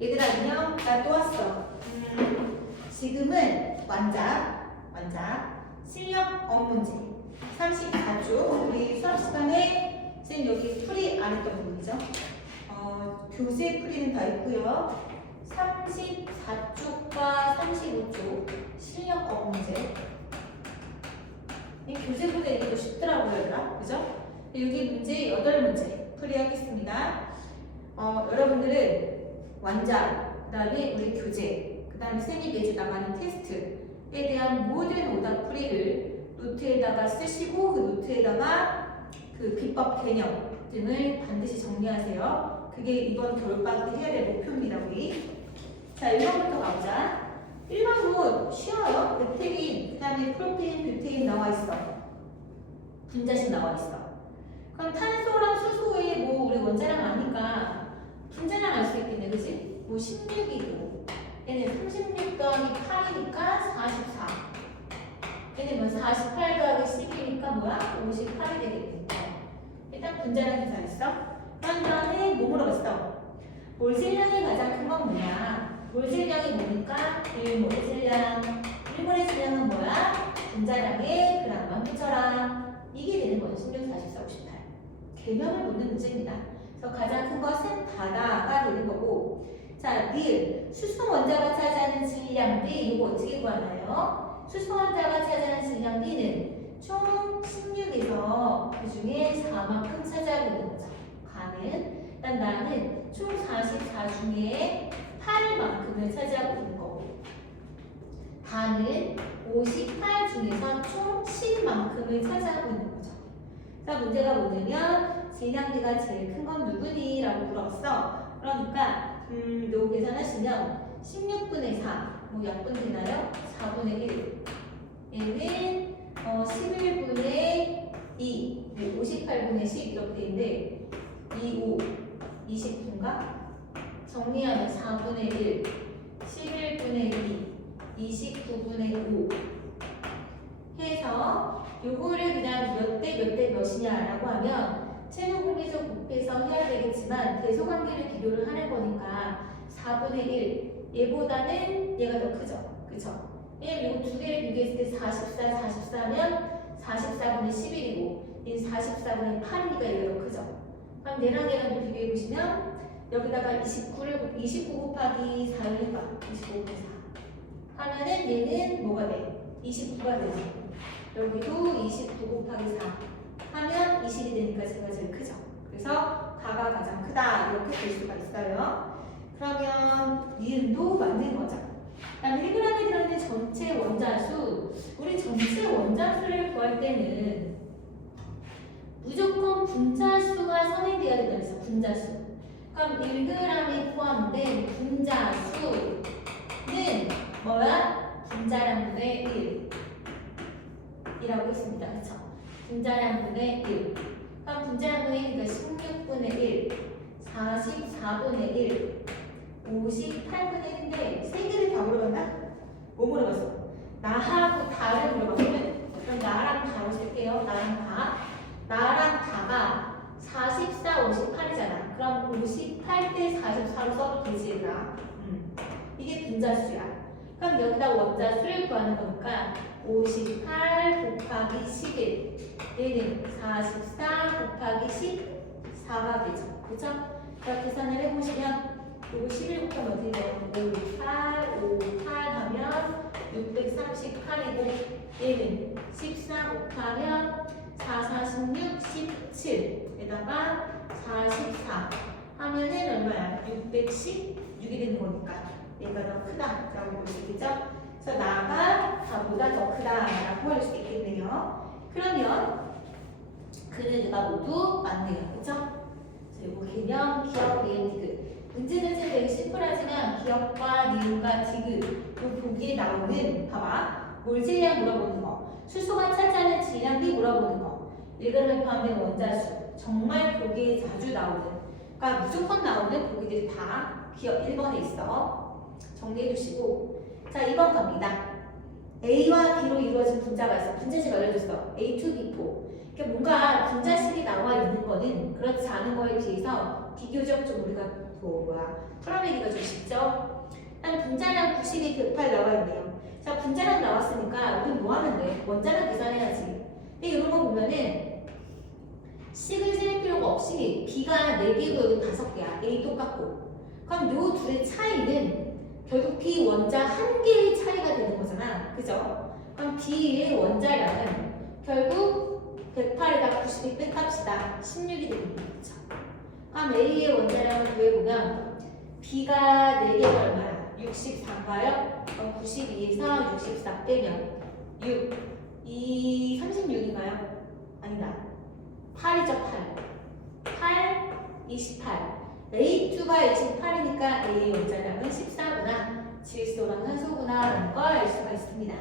얘들아 안녕? 나 또 왔어. 지금은 완자 실력 문제 34쪽 우리 수업 시간에 쌤 여기 풀이 안 했던 부분이죠. 교재 풀이는 다 있고요. 34쪽과 35쪽 실력 문제. 이 교재보다 이게 더 쉽더라고요, 얘들아. 그죠? 여기 문제 8문제 풀이하겠습니다. 여러분들은 완자, 그 다음에 우리 교재, 그 다음에 쌤이 매주 나가는 테스트에 대한 모든 오답 풀이를 노트에다가 쓰시고 그 노트에다가 그 비법 개념 등을 반드시 정리하세요. 그게 이번 겨울방학 때 해야 될 목표입니다, 우리. 자, 1번부터 가보자. 1번은 쉬워요. 베테린, 그 다음에 프로테인, 뷰테인 나와 있어. 분자식 나와 있어. 그럼 탄소랑 수소에 뭐 우리 원자량 아니까 분자량 알 수 있겠네, 그치? 뭐 16이고 얘는 36 더하기 8이니까 44. 얘는 뭐 48 더하기 10이니까 뭐야? 58이 되겠네. 일단 분자량이 잘했어. 그런 다음에 뭐 물어봤어? 몰질량이 가장 큰 건 뭐야? 몰질량이 뭐니까? 1몰질량. 1몰의 질량은 뭐야? 분자량의 그람만 붙여라. 이게 되는 거죠. 16, 44, 58. 개념을 묻는 문제입니다. 그래서 가장 큰 것은 바다가 되는 거고, 자, 니은 수소 원자가 차지하는 질량 D 이거 어떻게 구하나요? 수소 원자가 차지하는 질량 D는 총 16에서 그 중에 4만큼 차지하고 있는 거죠. 가는. 일단 나는 총 44 중에 8만큼을 차지하고 있는 거고, 다는 58 중에서 총 10만큼을 차지하고 있는 거죠. 자, 문제가 뭐냐면 질량비가 제일 큰 건 누구니? 라고 물었어. 그러니까 요 계산하시면 16분의 4, 뭐 약분 되나요? 4분의 1 얘는 11분의 2, 58분의 10 이렇게 되는데 25, 20분가? 정리하면 4분의 1, 11분의 2, 29분의 5 해서 요거를 그냥 몇 대 몇 대 몇이냐라고 하면 채무 공개적 곱해서 해야 되겠지만 대소관계를 비교를 하는 거니까 4분의 1 얘보다는 얘가 더 크죠. 그쵸? 왜냐면 이거 두 개를 비교했을 때 44, 44면 44분의 11이고 얘는 44분의 8이니까 얘가 더 크죠. 그럼 얘랑 얘랑 또 비교해보시면 여기다가 29 곱하기 4를 해봐. 25 곱하기 4 하면은 얘는 뭐가 돼? 29가 되죠. 여기도 29 곱하기 4 하면 20이 되니까 제가 제일 크죠. 그래서 가가 가장 크다 이렇게 될 수가 있어요. 그러면 니은도 맞는 거죠. 그다음에 1g에 들어있는 전체 원자수, 우리 전체 원자수를 구할 때는 무조건 분자수가 선행돼야 된다 그래서 분자수. 그럼 1g에 포함된 분자수는 뭐야? 분자량분의 1 이라고 했습니다. 그쵸? 분자량분의 1. 그럼 분자량분의 1이니까 16분의 1, 44분의 1, 58분의 1인데 세 개를 다 물어봤나? 뭐 물어봤어? 나하고 다를 물어봤거든? 그럼 나랑 다로 쓸게요. 나랑 다. 나랑 다가 44, 58이잖아. 그럼 58 대 44로 써도 되지, 얘들아. 이게 분자수야. 그럼 여기다 원자수를 구하는 거니까 58 곱하기 11 얘는 44 곱하기 14가 되죠. 그죠? 자, 계산을 해보시면 이거 11 곱하면 어떻게 돼요? 58 하면 638이고 얘는 14 곱하면 4, 46, 17 에다가 44 하면은 얼마야? 616이 되는 거니까 얘가 더 크다라고 볼 수 있겠죠? 그래서 나가 다보다 더 크다라고 할 수 있겠네요. 그러면 그네들가 모두 맞네요. 그쵸? 그리고 개념, 기억, 니은, 디귿. 문제는 되게 심플하지만 기억과 니은과 디귿 요 보기에 나오는 봐봐. 몰질량 물어보는 거, 수소가 차지하는 질량비 물어보는 거, 1g에 포함된 원자수 정말 보기에 자주 나오는, 그러니까 무조건 나오는 보기들이 다 기억 1번에 있어. 정리해 주시고, 자 2번 갑니다. A와 B로 이루어진 분자가 있어. 분자식 알려줬어. A2, B4. 그러니까 뭔가 분자식이 나와 있는 거는 그렇지 않은 거에 비해서 비교적 좀 우리가 풀어내기가 좀 쉽죠? 일단 분자량 92, 108 나와 있네요. 자, 분자량 나왔으니까 우리 뭐 하면 돼? 원자량 계산해야지. 근데 이런 거 보면은 식을 셀 필요가 없이 B가 4개고 여기 5개야. A 똑같고. 그럼 요 둘의 차이는 결국 B 원자 1개의 차이가 되는 거잖아. 그죠? 그럼 B의 원자량은 결국 108에다 92 뺀값이다. 16이 되는 거죠. 그럼 A의 원자량을 구해보면 B가 4개가 얼마야? 64인가요? 그럼 92에서 64 빼면 6. 36인가요? 아니다. 8이죠, 8. 28. A2가 28이니까 A의 원자량은 14구나. 질소랑 산소구나 라는 걸 알 수가 있습니다.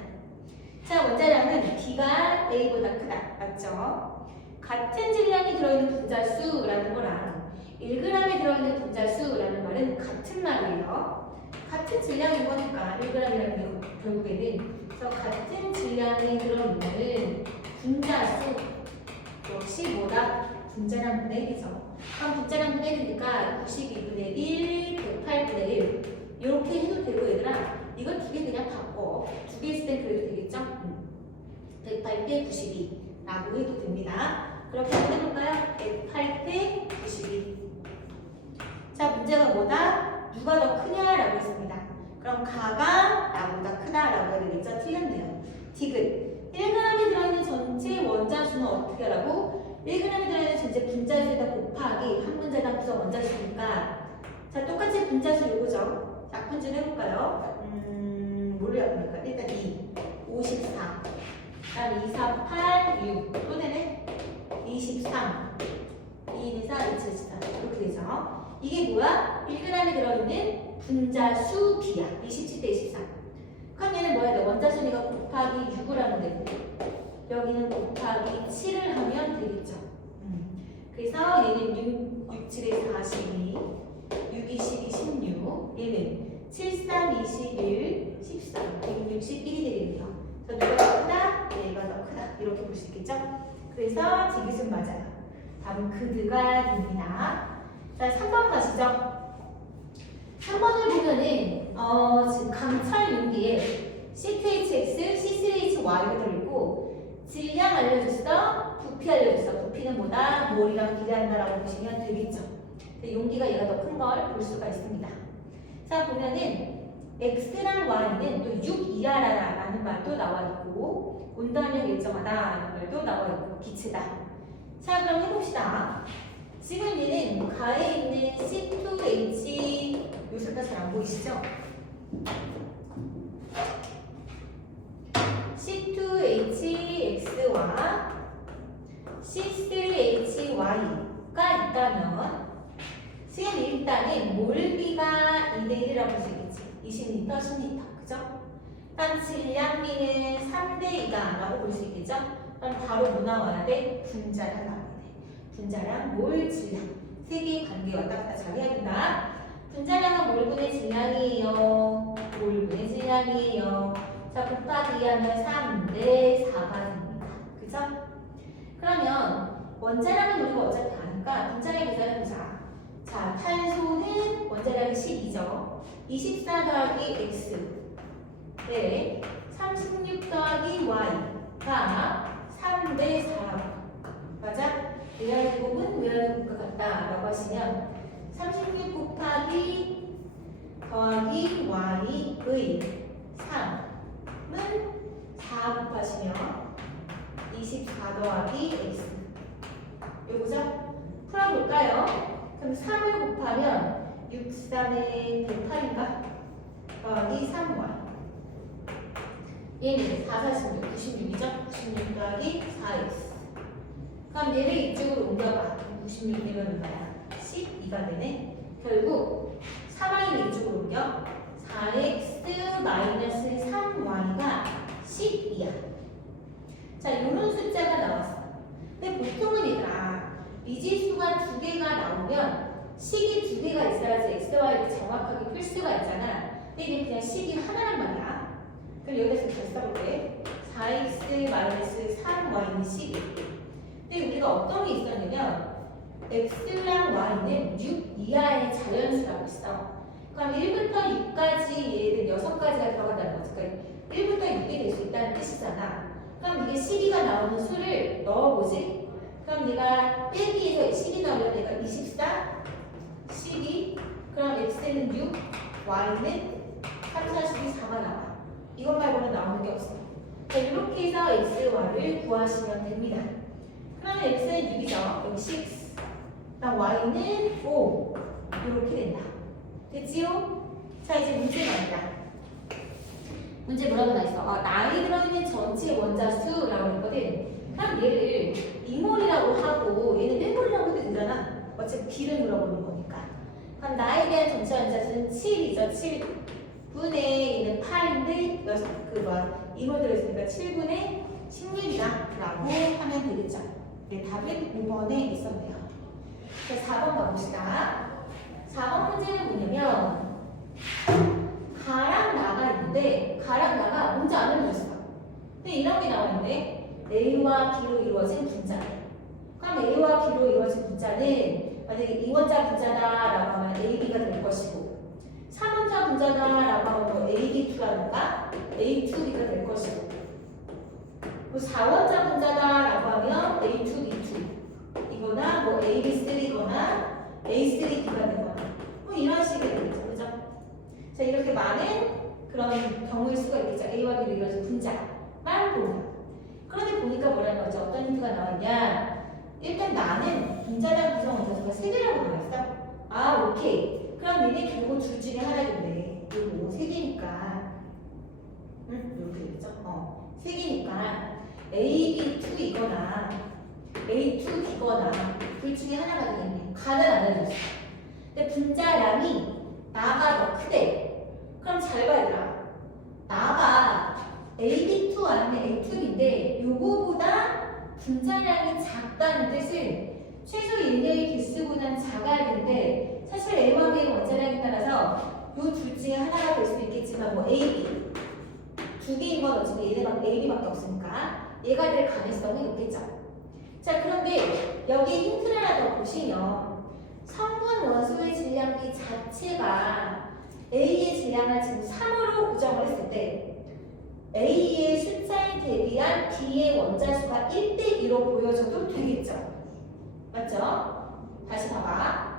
자, 원자량은 B가 A보다 크다. 맞죠? 같은 질량이 들어있는 분자수라는 거랑 1g에 들어있는 분자수라는 말은 같은 말이에요. 같은 질량인 거니까 1g이라는 게 결국에는 그래서 같은 질량이 들어있는 분자수 역시 뭐다? 분자량분의 1이죠. 그럼 분자량분의 1이니까 92분의 1, 108분의 1 이렇게 해도 되고 얘들아 이거 두 개 그냥 바꿔. 두 개 있을 땐 그래도 되겠죠? 108대 92 라고 해도 됩니다. 그렇게 한번 해볼까요? 108대 92. 자, 문제가 뭐다? 누가 더 크냐라고 했습니다. 그럼 가가 나보다 크다라고 해야 되겠죠? 틀렸네요. 디귿 1g이 들어있는 전체 원자수는 어떻게 하라고? 1g이 들어있는 전체 분자수에다 곱하기 한 문제당 구성 원자수니까 자, 똑같이 분자수 요거죠? 약분질 해볼까요? 뭘로 약분할까? 일단 2, 54 그다음 2, 4, 8, 6 또 되네? 23 2, 4, 2, 7, 4 이렇게 되죠? 이게 뭐야? 1g이 들어있는 분자수 B야. 27대 24. 그럼 얘는 뭐 해야 돼? 원자수니까 곱하기 6을 하면 되고 여기는 곱하기 7을 하면 되겠죠. 그래서 얘는 6, 7에 42 6, 22, 16 얘는 7, 3, 21, 13 161이 되겠네요. 자, 누가 더 크다? 얘가 더 크다. 이렇게 볼 수 있겠죠? 그래서 디귿은 맞아요. 답은 그드가 됩니다. 자, 3번 가시죠. 3번을 보면은 지금 강철 용기에 C2HX, C3HY가 들어있고 질량 알려줬어, 부피 알려줬어. 부피는 뭐다? 몰이랑 비례한다라고 보시면 되겠죠. 용기가 얘가 더 큰 걸 볼 수가 있습니다. 자, 보면은 X랑 Y는 또 6 이하라는 말도 나와 있고 온도압력 일정하다라는 말도 나와 있고 기체다. 자, 그럼 해봅시다. 지금 얘는 가에 있는 C2H 요 색깔 잘 안 보이시죠? C2HX와 C3HY가 있다면 지금 일단은 몰비가 2대1이라고 볼 수 있겠지. 20리터, 10리터. 그죠? 일단 질량비는 3대2다 라고 볼 수 있겠죠? 그럼 바로 뭐 나와야 돼? 분자량 나와야 돼. 분자량, 몰, 질량. 세 개의 관계 왔다 갔다 잘 해야 된다. 분자량은 몰분의 질량이에요. 몰분의 질량이에요. 자, 곱하기 하면 3대 4가 됩니다. 그죠? 그러면 원자량은 우리가 어차피 아니까 분자량 계산해보자. 자, 탄소는 원자량이 12죠. 24 더하기 X. 네. 36 더하기 Y가 3대 4. 맞아? 외화의 곱은 외화의 곱과 같다라고 하시면 36 곱하기 더하기 Y의 3은 4 곱하시면 24 더하기 X. 요거죠? 풀어볼까요? 그럼 3을 곱하면 6, 3에 108인가? 더하기 3y. 얘는 4, 46, 96이죠? 96 더하기 4x. 그럼 얘를 이쪽으로 옮겨봐. 96이면 얼마야? 12가 되네. 결국 3y를 이쪽으로 옮겨. 4x 마이너스 3y가 10이야. 자, 요런 숫자가 나왔어. 근데 보통은 얘들아 미지수가 2개가 나오면 식이 2개가 있어야지 xy를 정확하게 풀 수가 있잖아. 근데 이게 그냥 식이 하나란 말이야. 그럼 여기서 잘 써볼게. 4x 마이너스 3y는 식이. 근데 우리가 어떤 게 있었냐면 x랑 y는 6 이하의 자연수라고 했어. 그럼 1부터 6까지 얘는 6가지가 들어간다는 거지. 그러니까 1부터 6이 될 수 있다는 뜻이잖아. 그럼 이게 12가 나오는 수를 넣어보지? 그럼 내가 1기에서 12 넣으면 내가 24, 12, 그럼 x는 6, y는 3, 4, 12, 4가 나와. 이것 말고는 나오는 게 없어. 자, 이렇게 해서 x, y를 구하시면 됩니다. 그러면 x는 6이죠. 여기 6. y는 5. 이렇게 된다. 됐지요? 자, 이제 문제 나온다. 문제 뭐라고 나있어? 나이 들어있는 전체 원자수라고 했거든. 그럼 얘를 2몰이라고 하고 얘는 1몰이라고 해도 되잖아. 어차피 B를 물어보는 거니까. 그럼 나에 대한 전체 원자수는 7이죠. 7분의 얘는 8인데 2몰 들어있으니까 7분의 16이다 라고 하면 되겠죠. 네, 답은 5번에 있었네요. 자, 4번 가봅시다. 4번 문제는 뭐냐면 가랑 나가 있는데 가랑 나가 문제 안을 넣었어. 근데 이런 게 나와 있는데 A와 B로 이루어진 분자래. 그럼 A와 B로 이루어진 분자는 만약에 2원자 분자다라고 하면 AB가 될 것이고 3원자 분자다라고 하면 뭐 AB2라든가 A2B가 될 것이고 4원자 분자다라고 하면 A2B2 이거나 뭐 AB3이거나 A3B가 되거나 뭐 이런 식이 되겠죠. 그죠? 자, 이렇게 많은 그런 경우일 수가 있겠죠. A와 B로 이루어진 분자만 보면. 그런데 보니까 뭐라는 거죠? 어떤 힌트가 나왔냐? 일단 나는 분자량 구성 원자수가 3개라고 나왔어. 오케이. 그럼 얘네 결국 둘 중에 하나인데 요거 3개니까 이렇게 되겠죠? 3개니까 AB2이거나 A2B거나 둘 중에 하나가 되겠네. 가는 안 알려줬어. 근데 분자량이 나가 더 크대. 그럼 잘 봐, 얘들아. 나가 AB2 아니면 A2인데 요거보다 분자량이 작다는 뜻은 최소 얘네의 개수보다는 작아야 되는데 사실 A와 B의 원자량에 따라서 요 둘 중에 하나가 될 수도 있겠지만 뭐 AB 두 개인 건 어차피 얘네가 AB밖에 없으니까 얘가 될 가능성이 높겠죠. 자, 그런데 여기 힌트를 하나 더 보시면 성분 원소의 질량비 자체가 A의 질량을 지금 3으로 고정을 했을 때 A의 숫자에 대비한 B의 원자수가 1대2로 보여줘도 되겠죠. 맞죠? 다시 봐봐.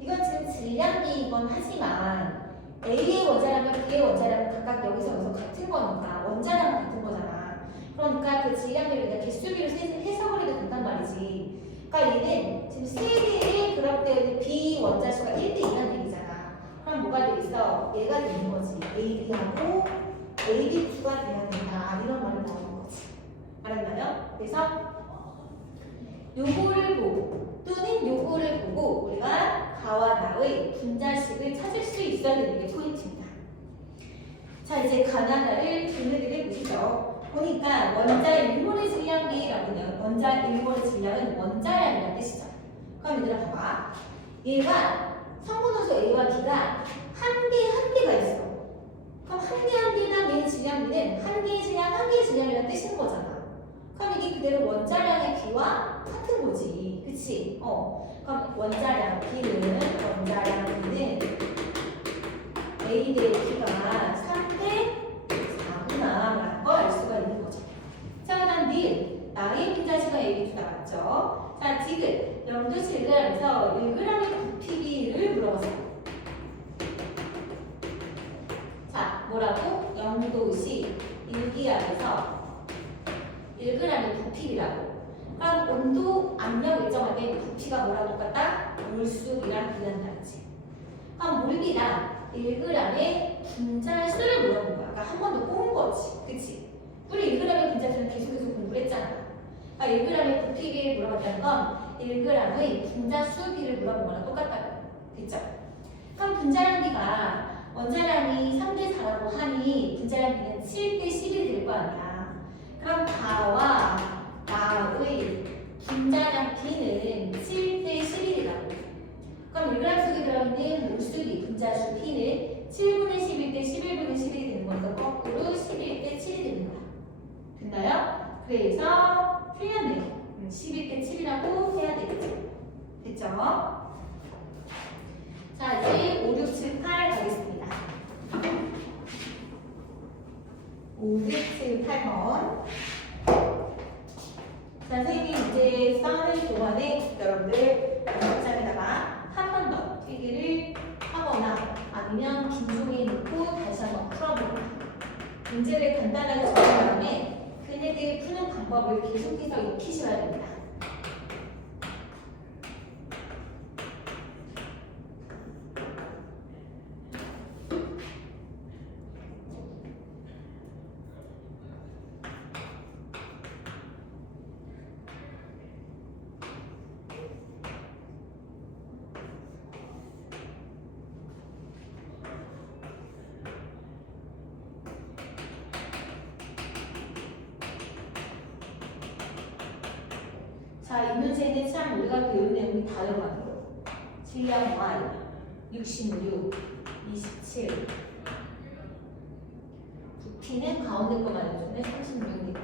이건 지금 질량비이건 하지만 A의 원자량과 B의 원자량은 각각 여기서 같은 거니까 원자량 같은 거잖아. 그러니까 그 질량비를 내가 개수비로 해석을 해도 된단 말이지. 그러니까 얘는 지금 3개의 그룹되어 있는 B 원자수가 1대2라는 얘기잖아. 그럼 뭐가 되겠어? 얘가 되는 거지. AB하고 AB2가 돼야 된다. 이런 말이 나오는 거지. 알았나요? 그래서 요거를 보고 또는 요거를 보고 우리가 가와 나의 분자식을 찾을 수 있어야 되는 게 포인트입니다. 자, 이제 가나 나를 분류를 보시죠. 보니까 원자 1몰의 질량비라고 해요. 원자 1몰의 질량은 원자량이라는 뜻이죠. 그럼 얘들아 봐봐. 얘가 성분원소 A와 B가 한 개가 있어. 그럼 한 개당 얘 질량비는 한 개의 질량, 한 개의 질량이라는 뜻인 거잖아. 그럼 이게 그대로 원자량의 B와 같은 거지. 그치? 그럼 원자량 B는 A 대 B가 3대 4구나 라는 걸 알 수가 있는 거죠. 자, 그다음 나의 분자수가 AB2 나왔죠. 자, 지금 0도씨 1g에서 1g의 부피비를 물어봤어요. 자, 뭐라고? 0도씨 1기압에서 1g의 부피비라고. 그럼 온도, 압력 일정할 때 부피가 뭐랑 똑같다? 물수비랑 비난다지. 그럼 물비랑 1g의 분자수를 물어본 거야. 그러니까 한 번 더 꼬은 거지. 그치? 우리 1g의 분자수는 계속 공부를 했잖아. 그러니까 1g의 부피비를 물어봤다는 건 1g의 분자수비를 물어본 거랑 똑같다고. 됐죠? 그럼 분자량비가 원자량이 3대 4라고 하니 분자량비는 7대 11이 될 거 아니야. 그럼 가와 나의 분자량 B는 7대 11이라고. 그럼 1g 속에 들어있는 물수비 분자수 B는 7분의 11대 11분의 11이 되는 거니까 거꾸로 11대 7이 되는 거야. 됐나요? 그래서 틀렸네요. 11대 7이라고 해야 되겠죠. 됐죠? 자, 이제 5, 6, 7, 8 가겠습니다. 5, 6, 7, 8번. 자, 선생님이 이제 써는 동안에 여러분들 문장에다가 한 번 더 필기를 하거나 아니면 긴 종이에 넣고 다시 한번 풀어보거나 문제를 간단하게 적은 다음에 그네들 푸는 방법을 계속해서 익히셔야 됩니다. 자, 이 문제는 참 우리가 배운 내용이 다 들어가는 거예요. 질량 Y, 66, 27. 부피는 가운데 거만 해주네, 36m.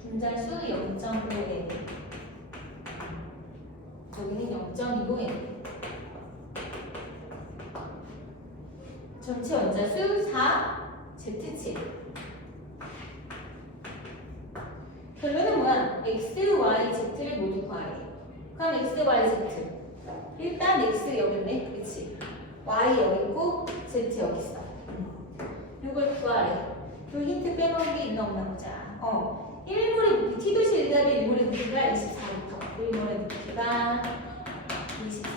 분자수 0.5m. 여기는 0.25m. 전체 원자수 4, Z7. 결론은 뭐야? X, Y, Z를 모두 구하래. 그럼 X, Y, Z. 일단 X 여기 있네. 그치? Y 여기 있고 Z 여기 있어. 이걸 구하래. 그 힌트 빼먹은 게 있나 없나 보자. 1몰의 부피, T도시 1답의 1몰의 부피가 24m. 1몰의 부피가 24m.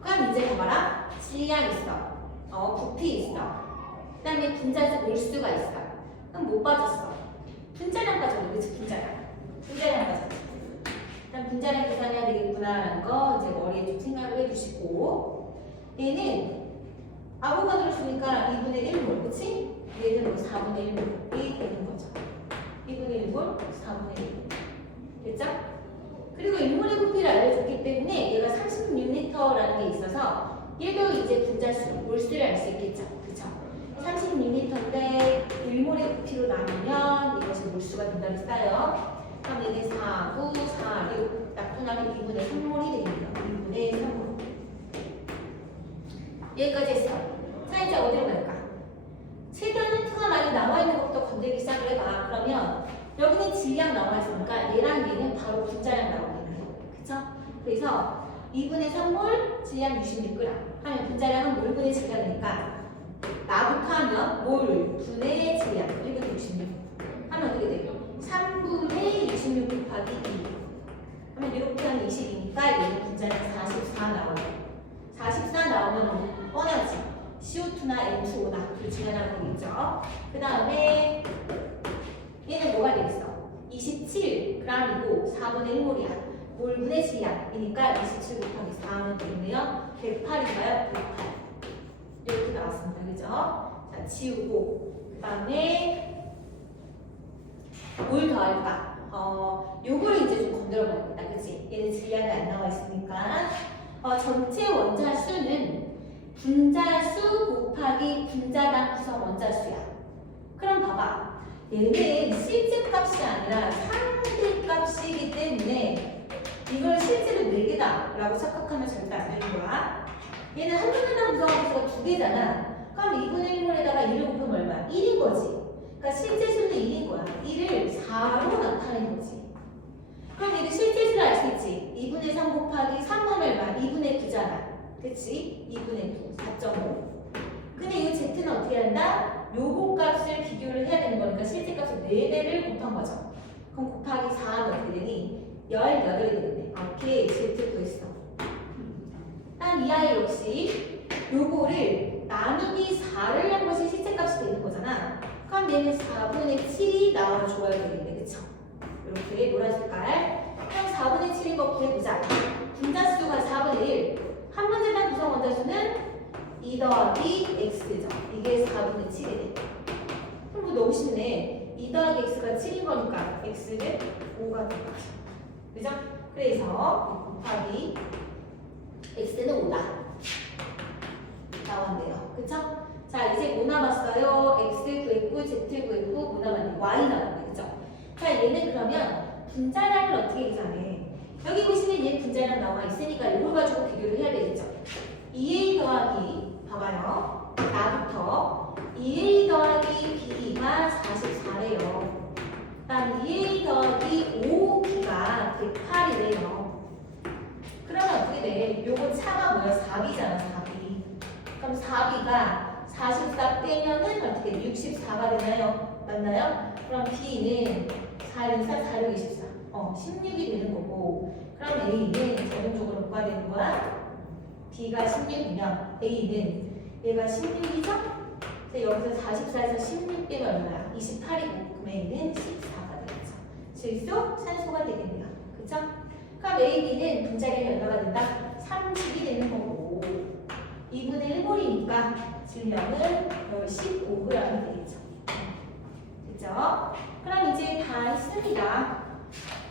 그럼 이제 봐봐라. 질량 있어. 부피 있어. 그 다음에 분자수 몰수가 있어. 그럼 못 빠졌어. 분자량 빠졌네. 그치? 분자량 빠졌지. 일단 분자량 계산해야 되겠구나라는 거 이제 머리에 좀 생각을 해주시고, 얘는 아보가드로 쓰니까 2분의 1몰, 그치? 얘는 뭐 4분의 1몰이 되는 거죠. 2분의 1몰, 4분의 1몰. 됐죠? 그리고 1몰의 부피를 알려줬기 때문에 얘가 36L라는 게 있어서 얘도 이제 분자수, 몰수를 알 수 있겠죠. 그쵸? 36L인데 1몰의 부피로 나누면 이것이 몰수가 된다고 써요. 그럼 얘는 4, 9, 4, 6 나누면 2분의 3몰이 됩니다. 2분의 3몰. 여기까지 했어. 자, 이제 어디로 갈까? 최대한 T가 많이 나와있는 것부터 건들기 시작을 해봐. 그러면 여기는 질량 나와있으니까 얘랑 얘는 바로 분자량 나오겠네. 그쵸? 그래서 2분의 3몰 질량 66g 하면 분자량은 몰분의 질량이니까 나부터 하면 몰 분의 질량 1분의 66 하면 어떻게 돼요? 3분의 26 곱하기 2 하면 이렇게 하면 22니까 얘는 분자량 44 나와요. 44 나오면 뻔하지. CO2나 N2O나 둘 중에 하나 보이죠? 그 다음에 얘는 뭐가 되겠어? 27g이고 4분의 1몰이야. 몰분의 질량이니까 27 곱하기 4 하면 되겠네요. 108인가요? 108. 이렇게 나왔습니다. 그죠? 자, 지우고 그 다음에 뭘 더할까? 요거를 이제 좀 건드려 봐야겠다. 그치? 얘는 질량이 안 나와 있으니까 전체 원자수는 분자수 곱하기 분자당 구성 원자수야. 그럼 봐봐. 얘는 실제 값이 아니라 상대 값이기 때문에 이걸 실제로 4개다 라고 착각하면 절대 안 되는 거야. 얘는 한 분자당 구성 원자수가 2개잖아. 그럼 2분의 1몰에다가 1을 곱하면 얼마야? 1인 거지. 그러니까 실제 수는 1인 거야. 1을 4로 나타낸 거지. 그럼 얘는 실제 수를 알 수 있지. 2분의 3 곱하기 3은 얼마? 2분의 9잖아. 그치? 2분의 9, 4.5. 근데 이 Z는 어떻게 한다? 요거 값을 비교를 해야 되는 거니까 실제 값을 4배를 곱한 거죠. 그럼 곱하기 4는 어떻게 되니? 18이 되겠네. 오케이, Z 구했어. 이 아이 역시 요거를 나누기 4를 한 것이 실제 값이 되는 거잖아. 그럼 얘는 4분의 7이 나와줘야 되겠네. 그쵸? 이렇게 노란 색깔. 그럼 4분의 7인 거 구해보자. 분자수가 4분의 1. 한 문제당 구성 원자수는 2 더하기 x죠. 이게 4분의 7이 돼. 그럼 뭐 너무 쉽네. 2 더하기 x가 7인 거니까 x는 5가 된 거죠. 그죠? 그래서 곱하기 x는 5다. 나왔네요. 그쵸? 자, 이제 뭐 남았어요? x 구했고, z 구했고, 뭐 남았니? y 남았네. 그죠? 자, 얘는 그러면 분자량을 어떻게 계산해? 여기 보시면 얘 분자량 나와 있으니까 이걸 가지고 비교를 해야 되겠죠. 2a 더하기 봐봐요. 나부터 2a 더하기 b가 44래요. 그다음 2a 더하기 5b가 108이래요. 그러면 어떻게 돼? 요거 차가 뭐야? 4b잖아, 4b. 그럼 4b가 44 빼면은 어떻게 돼? 64가 되나요? 맞나요? 그럼 b는 4, 4, 4, 6, 24. 16이 되는 거고. 그럼 a는 자동적으로 뭐가 되는 거야? b가 16이면 a는 얘가 16이죠? 여기서 44에서 16 빼면 얼마야? 28이고. 그럼 a는 14가 되겠죠. 질소, 산소가 되겠네요. 그쵸? 그럼 AB는 분자량이 얼마가 된다? 30이 되는 거고 2분의 1몰이니까 질량은 15g이 되겠죠. 됐죠? 그럼 이제 다 했습니다.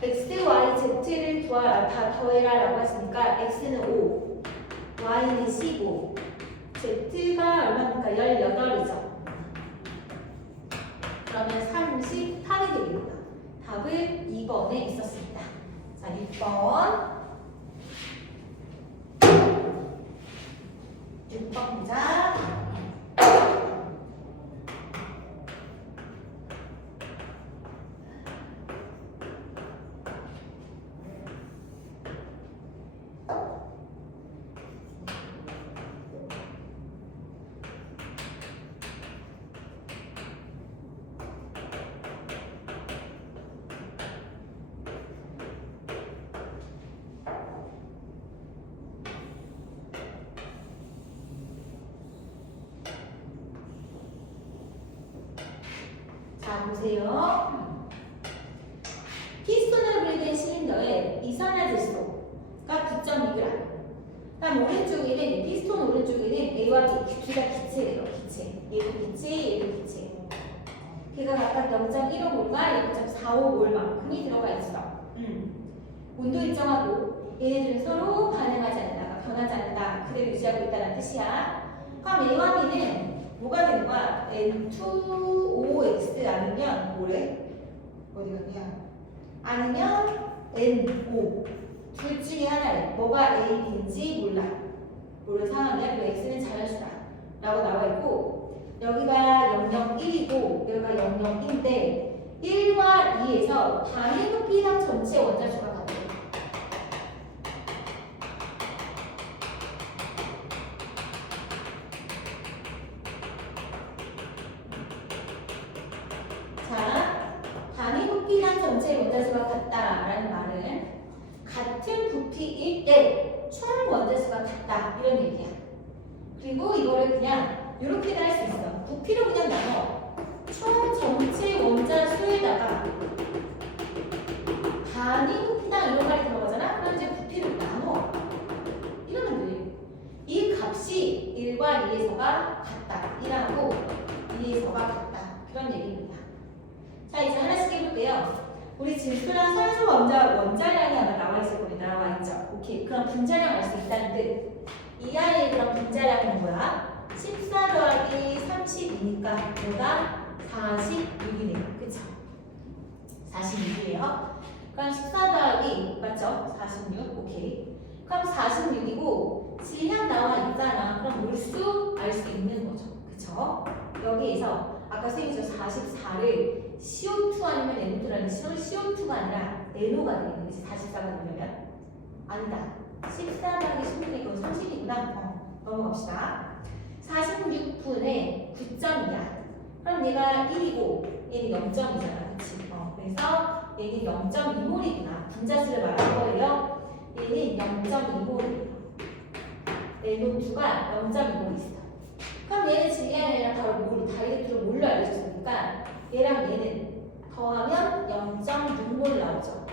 X, Y, Z를 다 더해라 라고 했으니까 X는 5, Y는 15, Z가 얼마입니까? 18이죠. 그러면 38이 되겠다. 답을 2번에 있었습니다. 자, 6번 보자. 자, 보세요. 피스톤으로 분리된 실린더에 이산화질소가 9.2g. 다음 오른쪽에는 피스톤 오른쪽에는 A와 B, B가 기체래요. 기체. 얘도 기체, 얘도 기체. 걔가 각각 0.15몰과 0.45몰만큼이 들어가 있어. 온도 일정하고 얘네들은 서로 반응하지 않는다, 변하지 않는다, 그대로 유지하고 있다는 뜻이야. 그럼 A와 B는 뭐가 되는 거야? N2OX 아니면 뭐래? 어디 갔냐? 아니면 NO 둘 중에 하나래. 뭐가 A, B인지 몰라. 모르는 상황이야. 그리고 X는 자연수다 라고 나와 있고 여기가 001이고 여기가 001인데 1과 2에서 단위 높이상 전체 원자수가 같아. 자, 단위 부피랑 전체 원자수가 같다라는 말은 같은 부피일 때 총 원자수가 같다 이런 얘기야. 그리고 이거를 그냥 이렇게도 할 수 있어. 부피로 그냥 나눠. 총 전체 원자수에다가 단위 부피당 이런 말이 들어가잖아? 그럼 이제 부피를 나눠. 이러면 돼. 이 값이 1과 2에서가 같다. 1하고 2에서가 같다. 그런 얘기입니다. 자, 이제 하나씩 해볼게요. 우리 질소랑 산소 원자량이 아마 나와 있을 겁니다. 나와 있죠? 오케이. 그럼 분자량 알 수 있다는 뜻. 이 아이의 그럼 분자량은 뭐야? 14 더하기 32니까 뭐가 46이네요. 그쵸? 46이에요. 그럼 14 더하기 맞죠? 46. 오케이. 그럼 46이고 질량 나와 있잖아. 그럼 몰수 알 수 있는 거죠. 그쵸? 여기에서 아까 선생님이 저 44를 CO2 아니면 NO2라는 CO2가 아니라 NO가 되는 거지. 44가 되려면 아니다. 14 더하기 16이니까 30이구나. 넘어갑시다. 46분의 9.2야. 그럼 얘가 1이고 얘는 0.2잖아. 그치? 그래서 얘는 0.2몰이구나. 분자수를 말한 거예요. 얘는 0.2몰이에요. NO2가 0.2몰 있어. 그럼 얘는 질량이랑 바로 몰, 다이렉트로 몰로 알려줬으니까 얘랑 얘는 더하면 0.6몰 나오죠.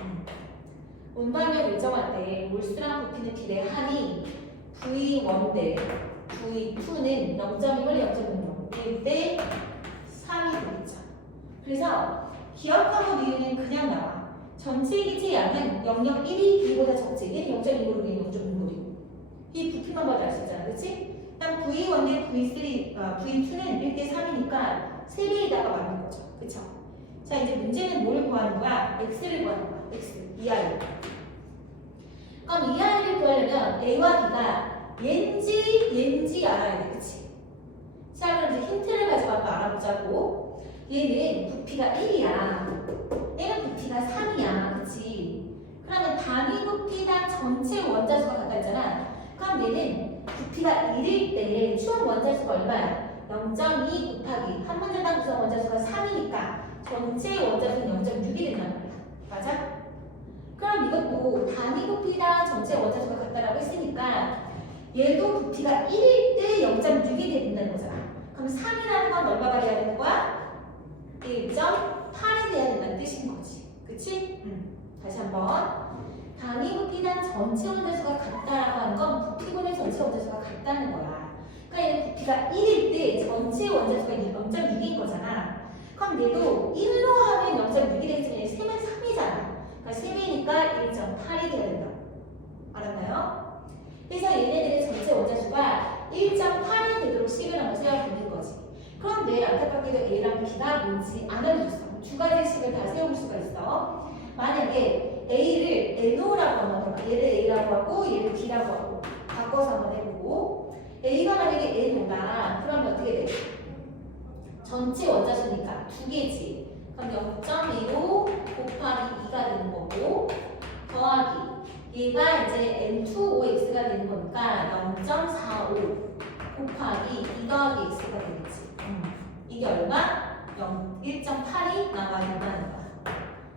온도항을 일정할 때 몰수랑 부피는 비례하니 V1 대 V2는 0.1몰 0.6몰 대 3이 되겠죠. 그래서 기억하고 이유는 그냥 나와. 전체 기체 양은 0.01이 B보다 적지. 얘는 0.2몰이고 0.6몰이고 이 부피만 봐도 알 수 있잖아. 그치? 일단 V1 대 V2는 1대 3이니까 3배에다가 맞는 거죠. 그쵸? 자, 이제 문제는 뭘 구하는 거야? X를 구하는 거야. x, 이 아이. 그럼 이 아이를 구하려면 a와 b가 얘인지 알아야 돼, 그치? 자, 그럼 이제 힌트를 가지고 한번 알아보자고. 얘는 부피가 1이야. 얘는 부피가 3이야, 그치? 그러면 단위 부피당 전체 원자수가 같다 했잖아. 그럼 얘는 부피가 1일 때 총 원자수가 얼마야? 0.2 곱하기 한 문제당 구성 원자수가 3이니까 전체 원자수는 0.6이 된다는 거야. 맞아? 그럼 이것도 단위 부피랑 전체 원자수가 같다라고 했으니까 얘도 부피가 1일 때 0.6이 된다는 거잖아. 그럼 3이라는 건 얼마가 돼야 되는 거야? 1.8이 돼야 된다는 뜻인 거지. 그치? 다시 한번. 단위 부피당 전체 원자수가 같다라고 하는 건 부피분의 전체 원자수가 같다는 거야. 그러니까 얘는 부피가 1일 때 전체 원자수가 0.6인 거잖아. 그럼 얘도 1로 하면 0.6이 되겠지만 얘 세면 3이잖아. 그러니까 3배니까 1.8이 돼야 된다. 알았나요? 그래서 얘네들의 전체 원자수가 1.8이 되도록 식을 한번 세워보는 거지. 그런데 안타깝게도 A랑 B가 뭔지 안 알려줬어. 두 가지 식을 다 세워볼 수가 있어. 만약에 A를 NO라고 한번 해봐. 얘를 A라고 하고 얘를 B라고 하고 바꿔서 한번 해보고 A가 만약에 NO다. 그러면 어떻게 돼? 전체 원자수니까 두 개지. 그럼 0.15 곱하기 2가 되는 거고 더하기 얘가 이제 N2OX가 되는 거니까 0.45 곱하기 2 더하기 X가 되겠지. 이게 얼마? 1.8이 나와야 된다는 거야.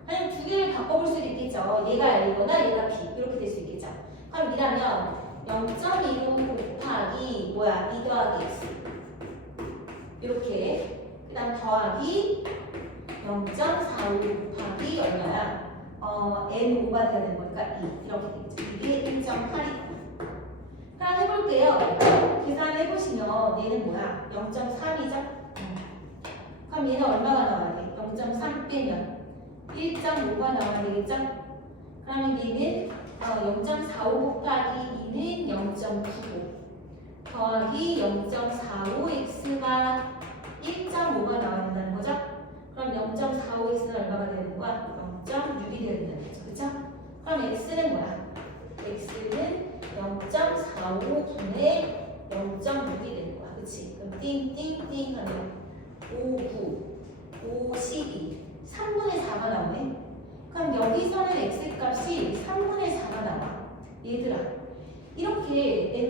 아니면 두 개를 바꿔볼 수도 있겠죠. 얘가 A거나 얘가 B 이렇게 될 수 있겠죠. 그럼 이라면 0.25 곱하기 뭐야? 2 더하기 X 이렇게 그 다음 더하기 0.45 곱하기 얼마야? N5가 되는 거니까 2 이렇게 되겠죠. 이게 1.8이고 그럼 해볼게요. 계산해보시면 얘는 뭐야? 0.3이죠? 그럼 얘는 얼마가 나와야 돼? 0.3 빼면 1.5가 나와야 되겠죠? 그러면 얘는 0.45 곱하기 2는 0.95 더하기 0.45x가 1.5가 나와야 된다는 거죠? 그럼 0.45x는 얼마가 되는 거야? 0.6이 된다는 거죠. 그쵸? 그럼 x는 뭐야? x는 0.45분의 0.6이 되는 거야. 그치? 그럼 띵띵띵 하면 5, 9, 5, 12 3분의 4가 나오네. 그럼 여기서는 x 값이 3분의 4가 나와. 얘들아 이렇게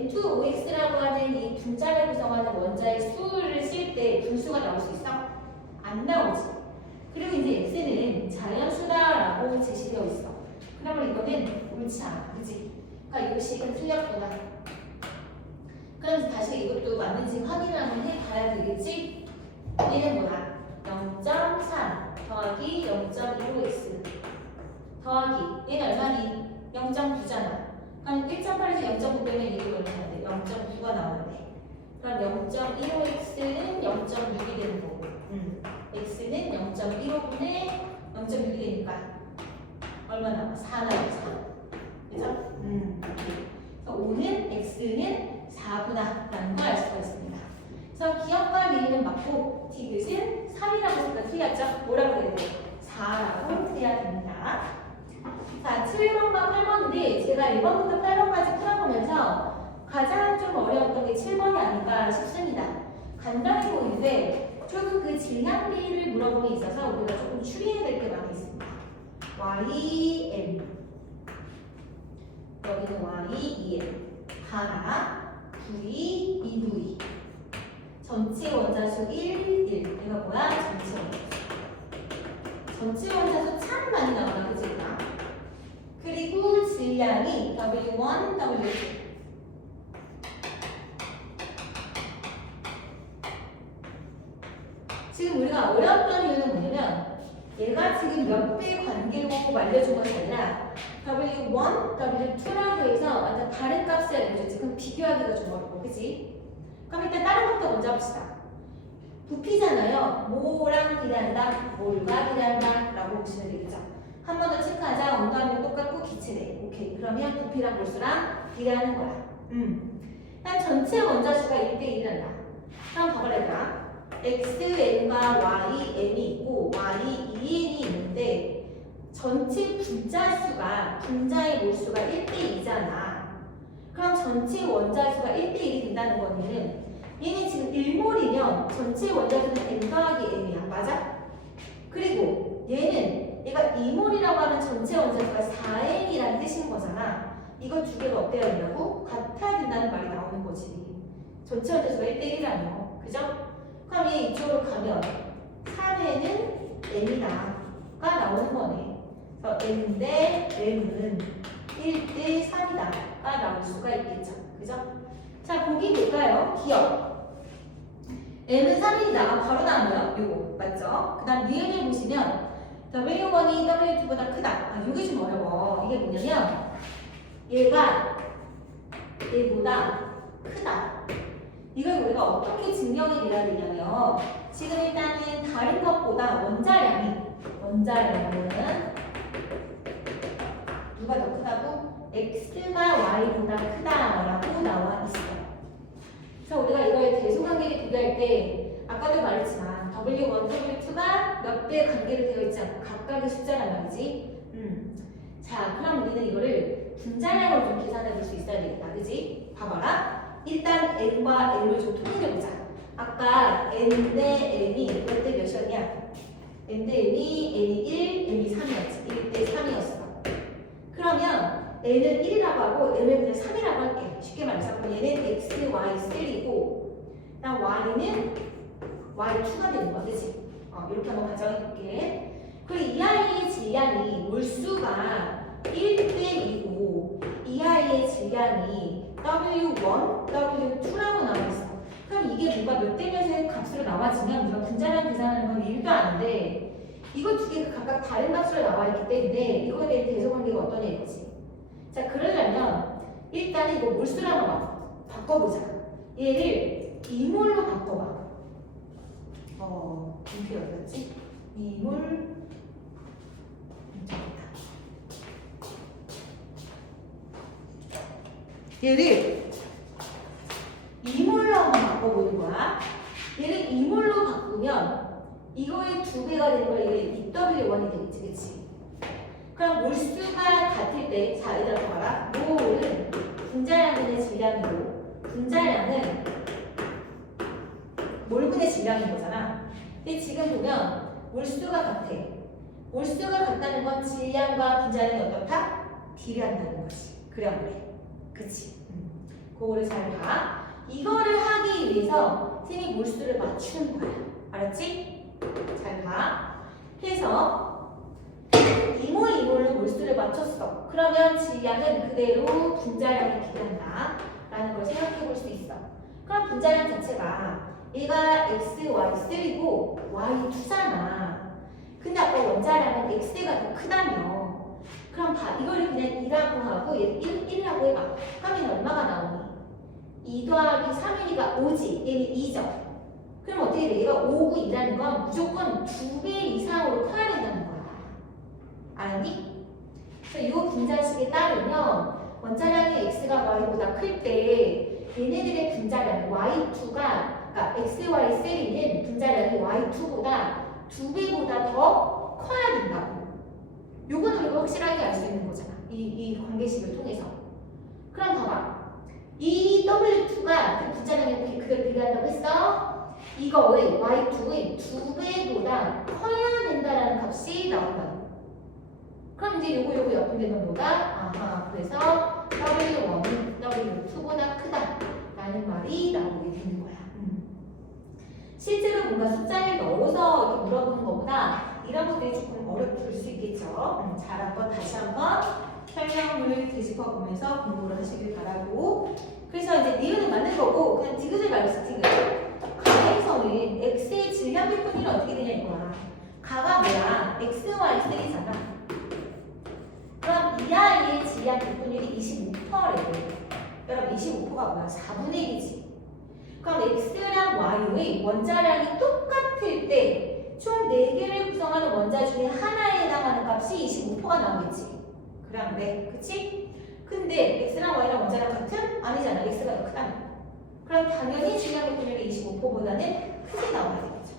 N2OX라고 하는 이 분자를 구성하는 원자의 수를 쓸 때 분수가 나올 수 있어? 안 나오지. 그리고 이제 x는 자연수다라고 제시되어 있어. 그러면 이거는 옳지 않아. 그치? 그러니까 이 식은 틀렸구나. 그럼 다시 이것도 맞는지 확인을 한번 해봐야 되겠지? 얘는 뭐야? 0.3 더하기 0.15x 더하기 얘는 얼마니? 0.9잖아. 그럼 1.8에서 0.9 빼면 이게 얼마나 돼? 0.9가 나와야 돼. 그럼 0.15x는 0.6이 되는 거고 x는 0.15분의 0.6이 되니까 얼마 나와? 4 나와. 4. 그죠? 그래서 5는 x는 4구나 라는 걸 알 수가 있습니다. 그래서 기억과 미리는 맞고 디귿은 3이라고 했으니까 틀렸죠? 뭐라고 해야 돼? 4라고 해야 됩니다. 자, 7번과 8번인데 제가 1번부터 8번까지 풀어보면서 가장 좀 어려웠던 게 7번이 아닐까 싶습니다. 간단해 보이는데 조금 그 질량비를 물어보는 게 있어서 우리가 조금 추리해야 될 게 많이 있습니다. y, m 여기는 y, 2m 하나, v, 2v 전체 원자수 1, 1 얘가 뭐야? 전체 원자수 전체 원자수 참 많이 나오나 그치? 그리고 질량이 W1, W2 지금 우리가 어려웠던 이유는 뭐냐면 얘가 지금 몇 배 관계로 알려준 것이 아니라 W1, W2라고 해서 완전 다른 값을 알려줬지. 그럼 비교하기가 좀 어렵고 그치? 그럼 일단 다른 것부터 먼저 합시다. 부피잖아요. 뭐랑 비례한다? 뭘과 비례한다? 라고 보시면 되겠죠. 한 번 더 체크하자. 엉덩이는 똑같고 기체네. 오케이. 그러면 부피랑 몰수랑 비례하는 거야. 난 전체 원자수가 1대1이란다. 그럼 봐봐라 얘들아. x, n과 y, n이 있고 y, 2n이 있는데 전체 분자의 몰수가 1대2잖아. 그럼 전체 원자수가 1대1이 된다는 거는 얘는 지금 1몰이면 전체 원자수는 n 더하기 n이야. 맞아? 그리고 얘가 2몰이라고 하면 전체 원자수가 4n이라는 뜻인 거잖아. 이거 두 개가 어때야 된다고? 같아야 된다는 말이 나오는 거지. 전체 원자수가 1대1이라며. 그죠? 그럼 얘 이쪽으로 가면 3n은 n이다가 나오는 거네. 그래서 n 대 m은 1대 3이다가 나올 수가 있겠죠. 그죠? 자, 보기 볼까요? 기억. m은 3이다. 바로 나오고요. 요거 맞죠? 그 다음 니은을 보시면 W1이 W2보다 크다. 아, 요게 좀 어려워. 이게 뭐냐면 얘가 얘보다 크다. 이걸 우리가 어떻게 증명이 돼야 되냐면 지금 일단은 다른 것보다 원자량은 누가 더 크다고? x가 y보다 크다라고 나와 있어. 그래서 우리가 이걸 대소관계를 비교할 때 아까도 말했지만 W1, W2가 몇 배 관계로 되어 있지 않고 각각의 숫자란 말이지. 자, 그럼 우리는 이거를 분자량으로 좀 계산해 볼 수 있어야 되겠다. 그지? 봐봐라. 일단 n과 n을 좀 통일해보자. 아까 n 대 n이 몇 대 몇이었냐? n 대 n이 1, n이 3이었지. 1대 3이었어. 그러면 n은 1이라고 하고 n을 그냥 3이라고 할게. 쉽게 말해서 그럼 얘는 x, y, 3이고 그다음 y는 y2가 되는 거야. 그치? 이렇게 한번 가정해 볼게. 그리고 이 아이의 질량이 몰수가 1대2고 이 아이의 질량이 W1, W2라고 나와 있어. 그럼 이게 뭐가 몇 대 몇의 값으로 나와지면 우리가 분자량 계산하는 건 1도 안 돼. 이거 두 개가 각각 다른 값으로 나와 있기 때문에 이거에 대한 대소관계가 어떠냐 이거지. 자, 그러려면 일단 이거 몰수를 한번 바꿔보자. 얘를 2몰로 바꿔봐. 이게 어디였지? 2몰 얘를 2몰로 한번 바꿔보는 거야. 얘를 2몰로 바꾸면 이거의 2배가 되는 거야. 이게 2W1이 되겠지. 그치? 그럼 몰수가 같을 때, 자, 얘들아 봐라. 몰은 분자량분의 질량이고 분자량은 몰분의 질량인 거잖아. 근데 지금 보면 몰수가 같아. 몰수가 같다는 건 질량과 분자량이 어떻다? 비례한다는 거지. 그래 안 그래? 그치? 그거를 잘 봐. 이거를 하기 위해서 선생님이 몰수를 맞추는 거야. 알았지? 잘 봐. 그래서 2몰, 2몰로 몰수를 맞췄어. 그러면 질량은 그대로 분자량에 비례한다 라는 걸 생각해 볼 수 있어. 그럼 분자량 자체가 얘가 x, y, 3고 y 2잖아. 근데 아까 원자량은 x가 더 크다며. 그럼 이거를 그냥 2라고 하고 얘를 1이라고 해봐. 하면 얼마가 나오니? 2 더하기 3이니까 5지. 얘는 2죠. 그럼 어떻게 돼? 얘가 5고 2라는 건 무조건 2배 이상으로 커야 된다는 거야. 알았니? 그래서 이 분자식에 따르면 원자량이 x가 y보다 클 때 얘네들의 분자량 y2가 그러니까 x, y, 3는 분자량이 y2보다 2배보다 더 커야 된다고. 요건 우리가 확실하게 알 수 있는 거잖아. 이 관계식을 통해서. 그럼 봐봐. 이 W2가 그 분자량에 그대로 비례한다고 했어. 이거의 Y2의 2배보다 커야 된다라는 값이 나온다. 그럼 이제 요거 약분되면 뭐가? 아하, 그래서 W1은 W2보다 크다라는 말이 나오게 되는 거야. 실제로 뭔가 숫자를 넣어서 이렇게 물어보는 것보다 이런 것들이 조금 어렵을 수 있겠죠. 잘 한번 다시 한번 설명을 되짚어 보면서 공부를 하시길 바라고. 그래서 이제 니은은 맞는 거고 그냥 디귿을 말했어. 디귿. 가에서는 x의 질량의 분위는 어떻게 되냐 이거야. 가가 뭐야? x, y, 3잖아. 그럼 이 아이의 질량 분율이 25%래. 여러분 25%가 뭐야? 4분의 1이지. 그럼 x랑 y의 원자량이 똑같을 때 총 4개를 구성하는 원자 중에 하나에 해당하는 값이 25%가 나오겠지. 그래 안 그래? 그치? 근데 x랑 y랑 원자량 같은? 아니잖아. x가 더 크다며. 그럼 당연히 질량의 분율이 25%보다는 크게 나와야 되겠죠.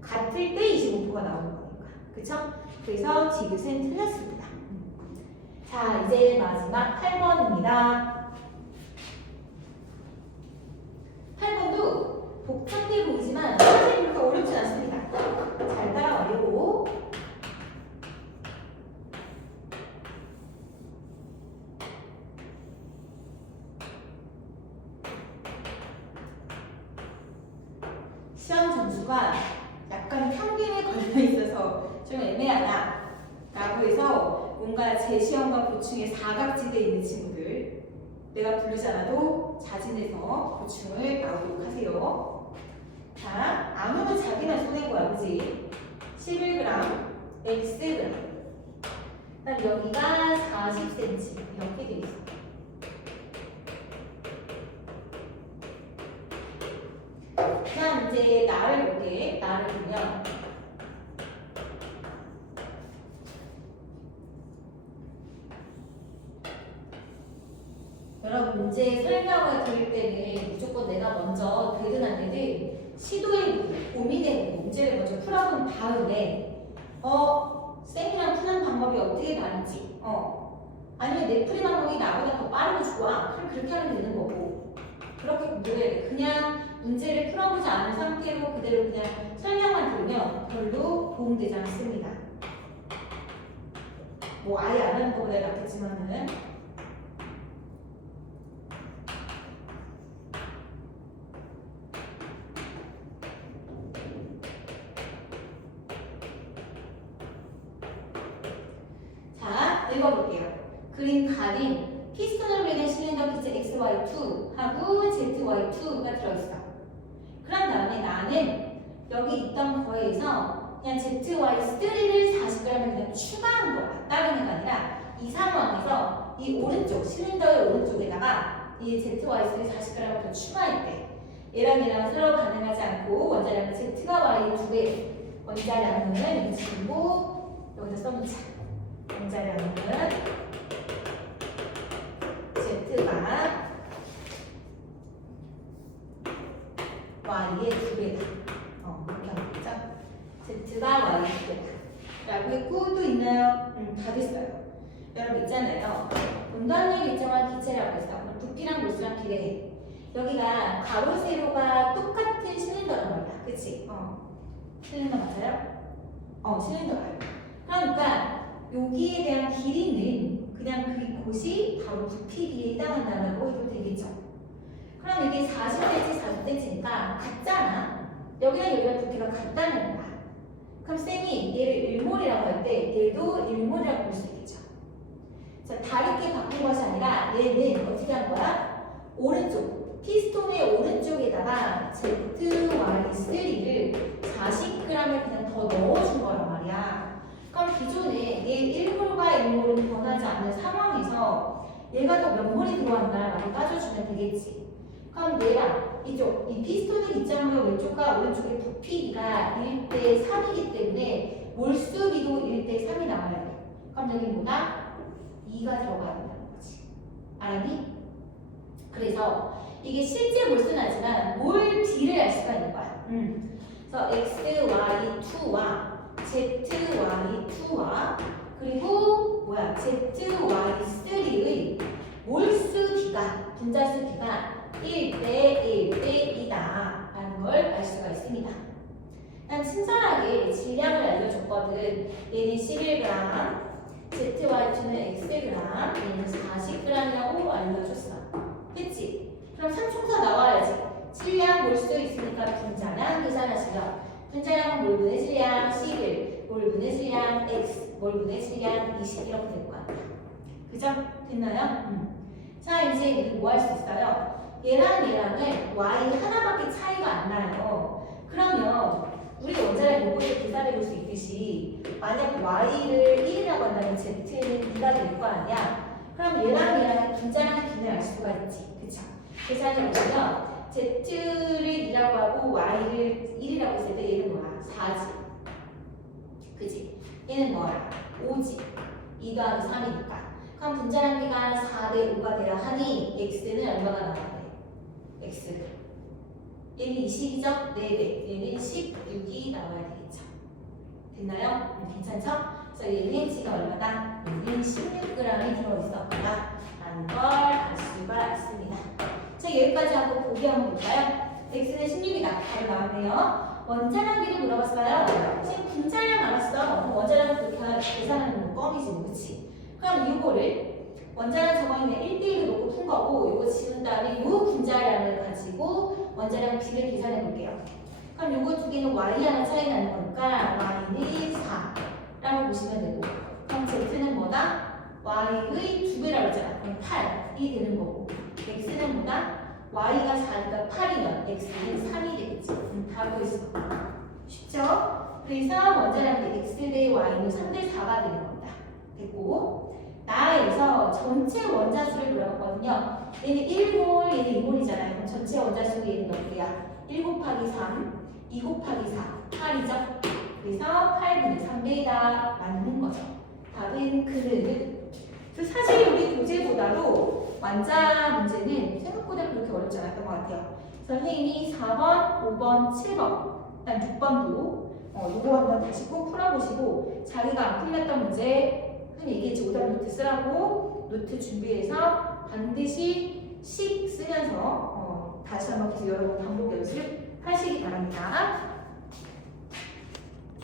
같을 때 25%가 나오는 거니까. 그쵸? 그래서 디귿은 틀렸습니다. 자, 이제 마지막 8번입니다. 8번도 복잡해 보이지만 사실 그렇게 어렵진 않습니다. 잘 따라와요. 시험 점수가 약간 평균에 걸려 있어서 좀 애매하다 라고 해서 뭔가 재시험과 보충에 사각지대에 있는 친구들 내가 부르지 않아도 자진해서 보충을 나오도록 하세요. 자, 아무도 자기만 손해인 거야, 그지? 11g, xg. 그다음 여기가 40cm 이렇게 돼 있어. 그다음 이제 나를 볼게. 나를 보면 여러분 문제 설명을 드릴 때는 무조건 내가 먼저 되든 안 되든 시도해보고 고민해보고 문제를 먼저 풀어본 다음에 쌤이랑 푸는 방법이 어떻게 다른지 아니면 내 풀이 방법이 나보다 더 빠르고 좋아 그럼 그렇게 하면 되는 거고 그렇게 공부해야 돼. 그냥 문제를 풀어보지 않은 상태로 그대로 그냥 설명만 들으면 별로 도움되지 않습니다. 뭐 아예 안 하는 것보다 낫겠지만은 읽어볼게요. 그림 가린 피스톤으로 인해 실린더 기체 XY2 하고 ZY2가 들어있어. 그런 다음에 나는 여기 있던 거에서 그냥 ZY3를 40g에 그냥 추가한 거야. 다른 애가 아니라 이 상황에서 이 오른쪽 실린더의 오른쪽에다가 이 ZY3 40g을 더 추가했대. 얘랑 서로 반응하지 않고 원자량은 Z가 Y 2배. 원자량은 이 친구 여기다 써놓자. 원자량은 Z가 Y의 2배다. 이렇게 하면 되죠. Z가 Y의 2배다. 라고 했고 또 있나요? 다 됐어요. 여러분 있잖아요. 온도압력 일정한 기체라고 해서 부피랑 몰수랑 비례해. 여기가 가로 세로가 똑같은 실린더란 말이야. 그치? 실린더 맞아요? 실린더가요. 그러니까 여기에 대한 길이는 그냥 그곳이 바로 부피비에 해당한다고 해도 되겠죠. 그럼 이게 40cm, 40cm니까 같잖아. 여기랑 부피가 같다는 거야. 그럼 쌤이 얘를 1몰이라고 할 때 얘도 1몰이라고 볼 수 있겠죠. 자, 다르게 바꾼 것이 아니라 얘는 어떻게 한 거야? 오른쪽, 피스톤의 오른쪽에다가 ZY3를 40g을 그냥 더 넣어준 거란 말이야. 그럼 기존에 얘 1몰과 1몰은 변하지 않는 상황에서 얘가 더 몇 몰이 들어왔나라고 따져주면 되겠지. 그럼 얘랑 이쪽, 이 피스톤의 입장으로 왼쪽과 오른쪽의 부피가 1대 3이기 때문에 몰수비도 1대 3이 나와야 돼. 그럼 여기 뭐다? 2가 들어가야 된다는 거지. 알았니? 그래서 이게 실제 몰수는 하지만 몰 B를 알 수가 있는 거야. 그래서 XY2와 ZY2와 그리고 ZY3의 몰수 B가 분자수 B가 1대 1대 2다 라는 걸 알 수가 있습니다. 난 친절하게 질량을 알려줬거든. 얘는 11g, ZY2는 xg, 얘는 40g이라고 알려줬어. 그치? 그럼 삼총사 나와야지. 질량 몰수 있으니까 분자량 계산하시면 분자량은 몰분의 질량 11, 몰분의 질량 x, 몰분의 질량 20 이렇게 될 거 아니야. 그죠? 됐나요? 자, 이제 우리 뭐 할 수 있어요? 얘랑은 y 하나밖에 차이가 안 나요. 그러면 우리 원자량 요거를 계산해 볼 수 있듯이 만약 y를 1이라고 한다면 z는 2가 될 거 아니야. 그럼 얘랑 분자량 B는 알 수가 있지. 그쵸? 계산해 보시면 z를 2라고 하고 y를 1이라고 했을 때 얘는 뭐야? 4지. 그지? 얘는 뭐야? 5지. 2 더하기 3이니까. 그럼 분자량 B가 4대 5가 돼야 하니 x는 얼마가 나와야 돼? x. 얘는 20이죠? 4배. 얘는 16이 나와야 되겠죠. 됐나요? 괜찮죠? 그래서 얘는 지가 얼마다? 얘는 16g이 들어있었구나 라는 걸 알 수가 있습니다. 자, 여기까지 한번 보기 한번 볼까요? x는 16이다. 바로 나왔네요. 원자량 비를 물어봤어요. 지금 분자량 알았어. 원자량 그렇게 계산하는 건 껌이지, 그렇지? 그럼 이거를 원자량 적어있는 1대1을 놓고 푼 거고, 이거 지운 다음에 이 분자량을 가지고 원자량 B를 계산해 볼게요. 그럼 요거 두 개는 Y하고 차이 나는 거니까 Y는 4라고 보시면 되고, 그럼 Z는 뭐다? Y의 2배라고 했잖아. 그럼 8이 되는 거고, X는 뭐다? Y가 4니까 8이면 X는 3이 되겠지. 다 보였어. 쉽죠? 그래서 원자량이 X 대 Y는 3대 4가 되는 겁니다. 됐고, 나에서 전체 원자수를 물어봤거든요. 얘는 1몰, 얘는 2몰이잖아요. 그럼 전체 원자수 얘는 몇 개야? 1 곱하기 3, 2 곱하기 4, 8이죠? 그래서 8분의 3배다 맞는 거죠. 답은 그는. 사실 우리 교재보다도 완자 문제는 생각보다 그렇게 어렵지 않았던 것 같아요. 선생님이 4번, 5번, 7번, 일단 6번도 이거 한번 다시 꼭 풀어보시고 자기가 안 풀렸던 문제 흔히 얘기했지 오답 노트 쓰라고 노트 준비해서 반드시 씩 쓰면서